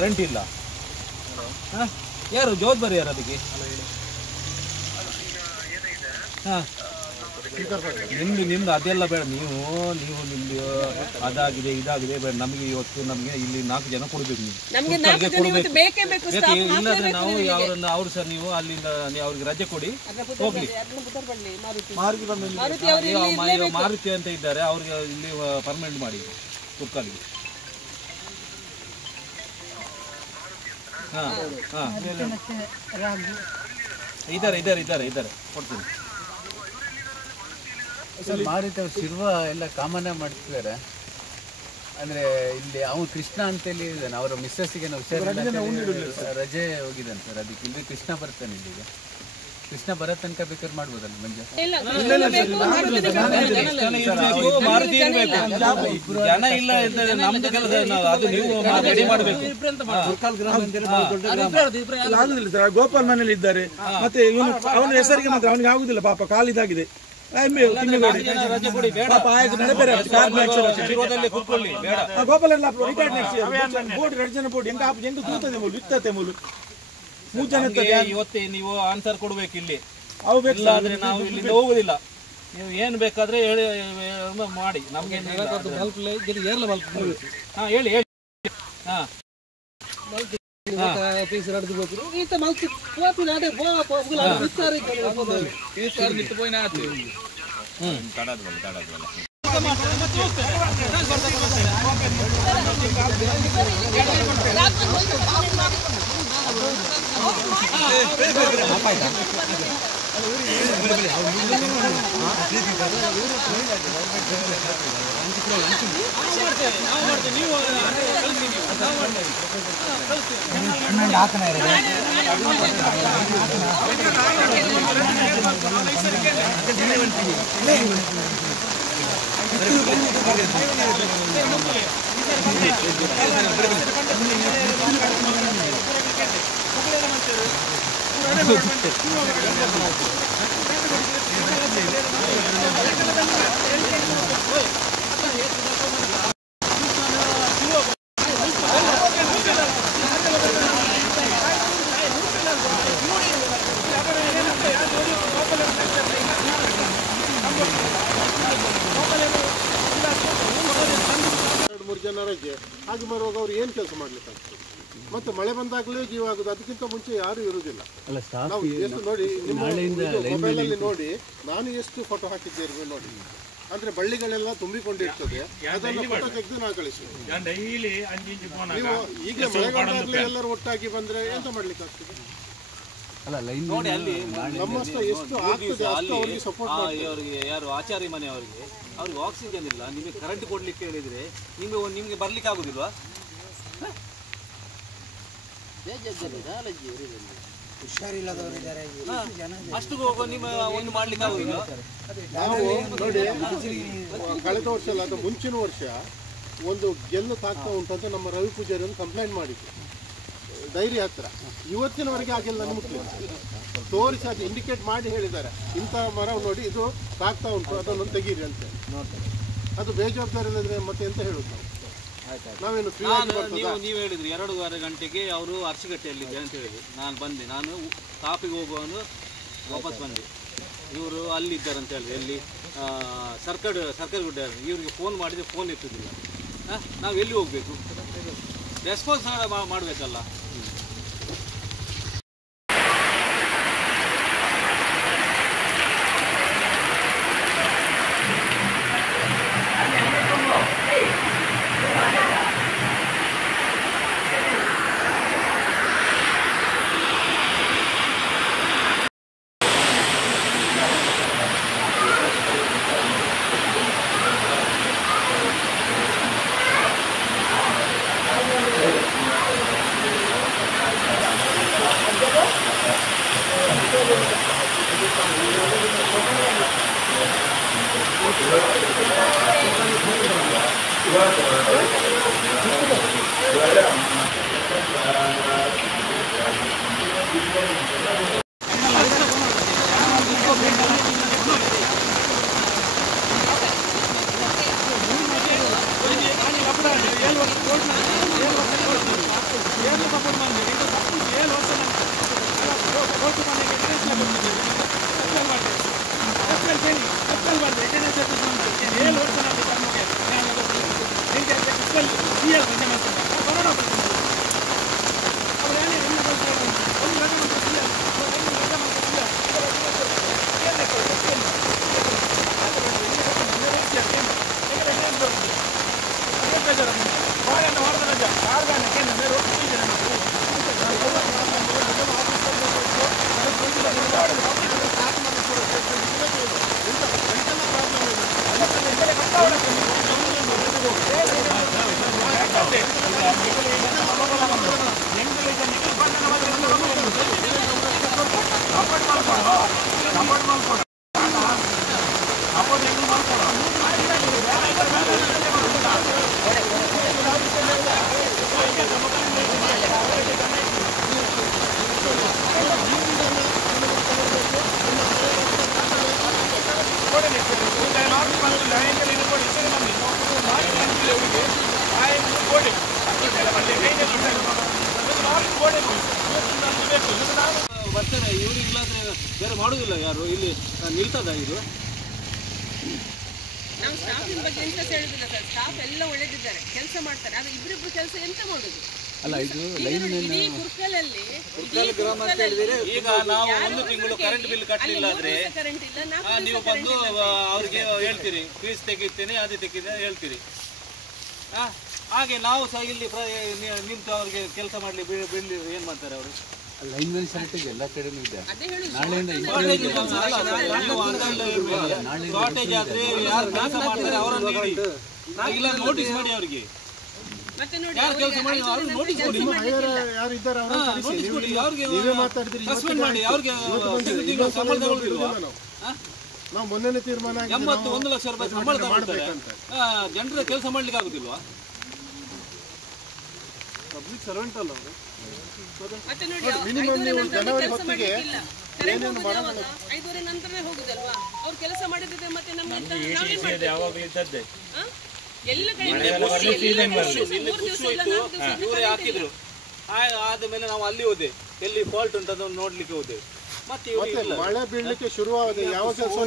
Current ಇಲ್ಲ. ಯಾರು ಜವಾಬ್ದಾರಿ ಯಾರು ಅದಕ್ಕೆ? ಹಾಂ ನಿಮ್ದು ಅದೆಲ್ಲ ಬೇಡ. ನೀವು ನಿಮ್ದು ಅದಾಗಿದೆ ಇದಾಗಿದೆ ಬೇಡ. ನಮಗೆ ಇವತ್ತು ನಮಗೆ ಇಲ್ಲಿ 4 ಜನ ಕೊಡಬೇಕು. ನೀವು ಕೊಡಬೇಕು. ಇಲ್ಲಾಂದ್ರೆ ನಾವು ಅವ್ರು ಸರ್ ನೀವು ಅಲ್ಲಿಂದ ಅವ್ರಿಗೆ ರಜೆ ಕೊಡಿ ಹೋಗ್ಲಿ. ಮಾರುತಿ ಅಂತ ಇದ್ದಾರೆ, ಅವ್ರಿಗೆ ಇಲ್ಲಿ ಪರ್ಮನೆಂಟ್ ಮಾಡಿ ಕುಕ್ಕರ್ಗೆ. ಹಾಂ ಹಾಂ ಇದ್ದಾರೆ ಕೊಡ್ತೀನಿ. ಸರ್ ಮಾರುತಿ ಅವ್ರು ಶಿರ್ವ ಎಲ್ಲ ಕಾಮನ ಮಾಡ್ತಿದ್ದಾರೆ. ಅಂದರೆ ಇಲ್ಲಿ ಅವನು ಕೃಷ್ಣ ಅಂತೇಳಿ ಇದ್ದಾನೆ, ಅವರ ಮಿಸ್ಸಸ್ಸಿಗೆ ರಜೆ ಹೋಗಿದ್ದಾನೆ ಸರ್. ಅದಕ್ಕೆ ಇಲ್ಲಿ ಕೃಷ್ಣ ಬರ್ತಾನೆ. ಇಲ್ಲಿಗೆ ಕೃಷ್ಣ ಬರೋ ತನಕ ಬೇಕಾದ್ರೆ ಮಾಡ್ಬೋದಲ್ಲ ಮಂಜು? ಜನ ಇಲ್ಲ ನಮ್ದು ಕೆಲಸ, ಅದು ನೀವು ರೆಡಿ ಮಾಡಬೇಕು. ಗೋಪಾಲ್ ಮನೇಲಿ ಇದ್ದಾರೆ, ಮತ್ತೆ ಅವನ ಹೆಸರಿಗೆ ಮಾತ್ರ ಅವನಿಗೆ ಆಗುದಿಲ್ಲ ಪಾಪ, ಕಾಲಿದಾಗಿದೆ. ಗೋಪಾಲ ಇವತ್ತೇ ನೀವು ಆನ್ಸರ್ ಕೊಡ್ಬೇಕು ಇಲ್ಲಿ. ಇಲ್ಲಾಂದ್ರೆ ನಾವು ಇಲ್ಲಿಂದ ಹೋಗುದಿಲ್ಲ. ನೀವು ಏನ್ ಬೇಕಾದ್ರೆ ಹೇಳಿ ಮಾಡಿ. ನಮ್ಗೆ ಹೇಳಿ. ಹಾ ರಜೆ ಹಾಗೆ ಬರುವಾಗ ಅವ್ರು ಏನು ಕೆಲಸ ಮಾಡ್ಲಿಕ್ಕಾಗ್ತದೆ? ಮತ್ತೆ ಮಳೆ ಬಂದಾಗಲೇ ಜೀವ ಆಗುದು, ಅದಕ್ಕಿಂತ ಮುಂಚೆ ಯಾರು ಇರುವುದಿಲ್ಲ. ನಾವು ಎಷ್ಟು ನೋಡಿ ನಿಮ್ಮ ಮೊಬೈಲಲ್ಲಿ ನೋಡಿ, ನಾನು ಎಷ್ಟು ಫೋಟೋ ಹಾಕಿದ್ದೇವೆ ನೋಡಿ. ಅಂದ್ರೆ ಬಳ್ಳಿಗಳೆಲ್ಲ ತುಂಬಿಕೊಂಡಿರ್ತದೆ, ಅದನ್ನು ಫೋಟೋ ತೆಗೆದು ನಾವು ಕಳಿಸ್ತೀವಿ. ನೀವು ಈಗ ಮಳೆಗಾಲದಾಗಲೇ ಎಲ್ಲರೂ ಒಟ್ಟಾಗಿ ಬಂದ್ರೆ ಎಂತ ಮಾಡ್ಲಿಕ್ಕಾಗ್ತದೆ? ನೋಡಿ ಅಲ್ಲಿ ನಮ್ಮಷ್ಟು ಎಷ್ಟು ಆಗ್ತದೆ ಅಷ್ಟು ಅವರಿಗೆ ಸಪೋರ್ಟ್ ಮಾಡಿ. ಅವರಿಗೆ ಯಾರು ಆಚಾರ್ಯ ಮನೆ ಅವ್ರಿಗೆ ಆಕ್ಸಿಜನ್ ಇಲ್ಲ, ನಿಮಗೆ ಕರೆಂಟ್ ಕೊಡ್ಲಿಕ್ಕೆ ಹೇಳಿದ್ರೆ ನಿಮ್ಗೆ ಬರ್ಲಿಕ್ಕೆ ಆಗುದಿಲ್ವಾ? ಅಷ್ಟು ನಿಮ್ಮ ಒಂದು ಮಾಡ್ಲಿಕ್ಕೆ ಆಗುದಿಲ್ಲ. ನಾವು ನೋಡಿ ಕಳೆದ ವರ್ಷ ಅಲ್ಲ ಅದು ಮುಂಚಿನ ವರ್ಷ ಒಂದು ಗೆಲ್ಲು ತಾಗ್ತಾ ಉಂಟಂತ ನಮ್ಮ ರವಿ ಪೂಜಾರಿ ಒಂದು ಕಂಪ್ಲೇಂಟ್ ಮಾಡಿದ್ರು ಡೈರಿ ಹತ್ರ. ಇವತ್ತಿನವರೆಗೆ ಆಗಿಲ್ಲ, ನಮಗೆ ತೋರಿಸಿ ಅದು ಇಂಡಿಕೇಟ್ ಮಾಡಿ ಹೇಳಿದ್ದಾರೆ, ಇಂಥ ಮರ ನೋಡಿ ಇದು ತಾಗ್ತಾ ಉಂಟು, ಅದನ್ನು ತೆಗೀರಿ ಅಂತ. ಅದು ಬೇಜವಾಬ್ದಾರಿ ಇಲ್ಲದ್ರೆ ಮತ್ತೆ ಎಂತ ಹೇಳುದು ನಾವೇನು? ನೀವು ಹೇಳಿದ್ರಿ 2:30 ಗಂಟೆಗೆ ಅವರು ಅರ್ಶಿಗಟ್ಟೆಯಲ್ಲಿದ್ದೆ ಅಂತ ಹೇಳಿದ್ರು. ನಾನು ಬಂದೆ, ನಾನು ಕಾಪಿಗೆ ಹೋಗುವನು ವಾಪಸ್ ಬಂದೆ. ಇವರು ಅಲ್ಲಿದ್ದಾರೆ ಅಂತ ಹೇಳಿದ್ರು, ಎಲ್ಲಿ ಸರ್ಕಾರಿ ಗುಡ್ಡ. ಇವ್ರಿಗೆ ಫೋನ್ ಮಾಡಿದರೆ ಫೋನ್ ಎತ್ತುದಿಲ್ಲ. ನಾವು ಎಲ್ಲಿ ಹೋಗಬೇಕು? ರೆಸ್ಪಾನ್ಸ್ ಮಾಡಬೇಕಲ್ಲ. ಬರ್ತಾರೆ ಇವ್ರಿಗೆ ಇಲ್ಲಾಂದ್ರೆ ಬೇರೆ ಮಾಡುವುದಿಲ್ಲ ಯಾರು ಇಲ್ಲಿ ನಿಲ್ತದ ಇದು. ನಾವು ಸ್ಟಾಫಿನ ಬಗ್ಗೆ ಎಂತ ಹೇಳುದಿಲ್ಲ ಸರ್, ಸ್ಟಾಫ್ ಎಲ್ಲ ಒಳ್ಳೆದಿದ್ದಾರೆ, ಕೆಲಸ ಮಾಡ್ತಾರೆ. ಆದ್ರೆ ಇಬ್ರಿಬ್ರು ಕೆಲಸ ಎಂತ ಮಾಡುದು? ಅಲ್ಲ ಇದು ಇಡೀ ಕುರ್ಕಲಲ್ಲಿ ಈಗ ನಾವು 1 ತಿಂಗಳು ಕರೆಂಟ್ ಬಿಲ್ ಕಟ್ಟಲಿಲ್ಲ ಆದ್ರೆ ಕರೆಂಟ್ ಇಲ್ಲ, ನೀವು ಬಂದು ಅವ್ರಿಗೆ ಹೇಳ್ತೀರಿ ಫೀಸ್ ತೆಗಿತೇನೆ ಅದು ತೆಗಿತೇನೆ ಹೇಳ್ತೀರಿ. ಹಾಗೆ ನಾವು ಸಹ ಇಲ್ಲಿ ನಿಂತು ಅವ್ರಿಗೆ ಕೆಲಸ ಮಾಡ್ಲಿ ಬಿಡ್ಲಿ ಏನ್ ಮಾಡ್ತಾರೆ ಅವರು? ಲೈನ್ಮನ್ ಶಾರ್ಟೇಜ್ ಎಲ್ಲ ಕಡೆನೂ ಇದೆ. ನಾಳೆಯಿಂದ ಶಾರ್ಟೇಜ್ ಆದ್ರೆ ಯಾರು ಕೆಲಸ ಮಾಡ್ತಾರೆ ಅವರನ್ನು ಇಲ್ಲ ನೋಟಿಸ್ ಮಾಡಿ ಅವ್ರಿಗೆ. ಯಾರು ಕೆಲಸ ಮಾಡಿ ಅವ್ರಿಗೆ ನೋಟಿಸ್ ಕೊಡಿ, ಯಾರು ಇದ್ದಾರೆ ನೋಟಿಸ್ ಕೊಡಿ ಅವ್ರಿಗೆ, ನೀವೇ ಮಾತಾಡಿದ್ರಿ, ಸಸ್ಪೆಂಡ್ ಮಾಡಿ ಅವ್ರಿಗೆ ಸಂಬಳ ತಗೊಳ್ಳಿಲ್ವಾ? ನಾವು ಮೊನ್ನೆ ತೀರ್ಮಾನ 81 ಲಕ್ಷ ರೂಪಾಯಿ ಸಂಬಳ ತಗೊಳ್ತಾರೆ, ಜನರ ಕೆಲಸ ಮಾಡ್ಲಿಕ್ಕೆ ಆಗುದಿಲ್ವಾ? ಪಬ್ಲಿಕ್ ಸರ್ವೆಂಟ್ ಅಲ್ಲ ಅವರು. ಮತ್ತೆ ನೋಡಿ ಮಿನಿಮಮ್ ನೀವು ಜನವರಿ ಹೊತ್ತಿಗೆ 5:30 ನಂತರನೇ ಹೋಗುದಲ್ವಾ ಅವ್ರು ಕೆಲಸ ಮಾಡಿದ್ರೆ. ಮತ್ತೆ ನಮ್ಗೆ ಎಲ್ಲ ಕಡೆ ಇವರೇ ಹಾಕಿದ್ರು. ಆದ್ಮೇಲೆ ನಾವು ಅಲ್ಲಿ ಹೋದೆ, ಎಲ್ಲಿ ಫಾಲ್ಟ್ ಉಂಟು ಅದನ್ನು ನೋಡ್ಲಿಕ್ಕೆ ಹೋದೆ. ಮತ್ತೆ ಮಳೆ ಬೀಳಲಿಕ್ಕೆ ಶುರುವಾಗಿದೆ. ಯಾವ ಕೆಲಸ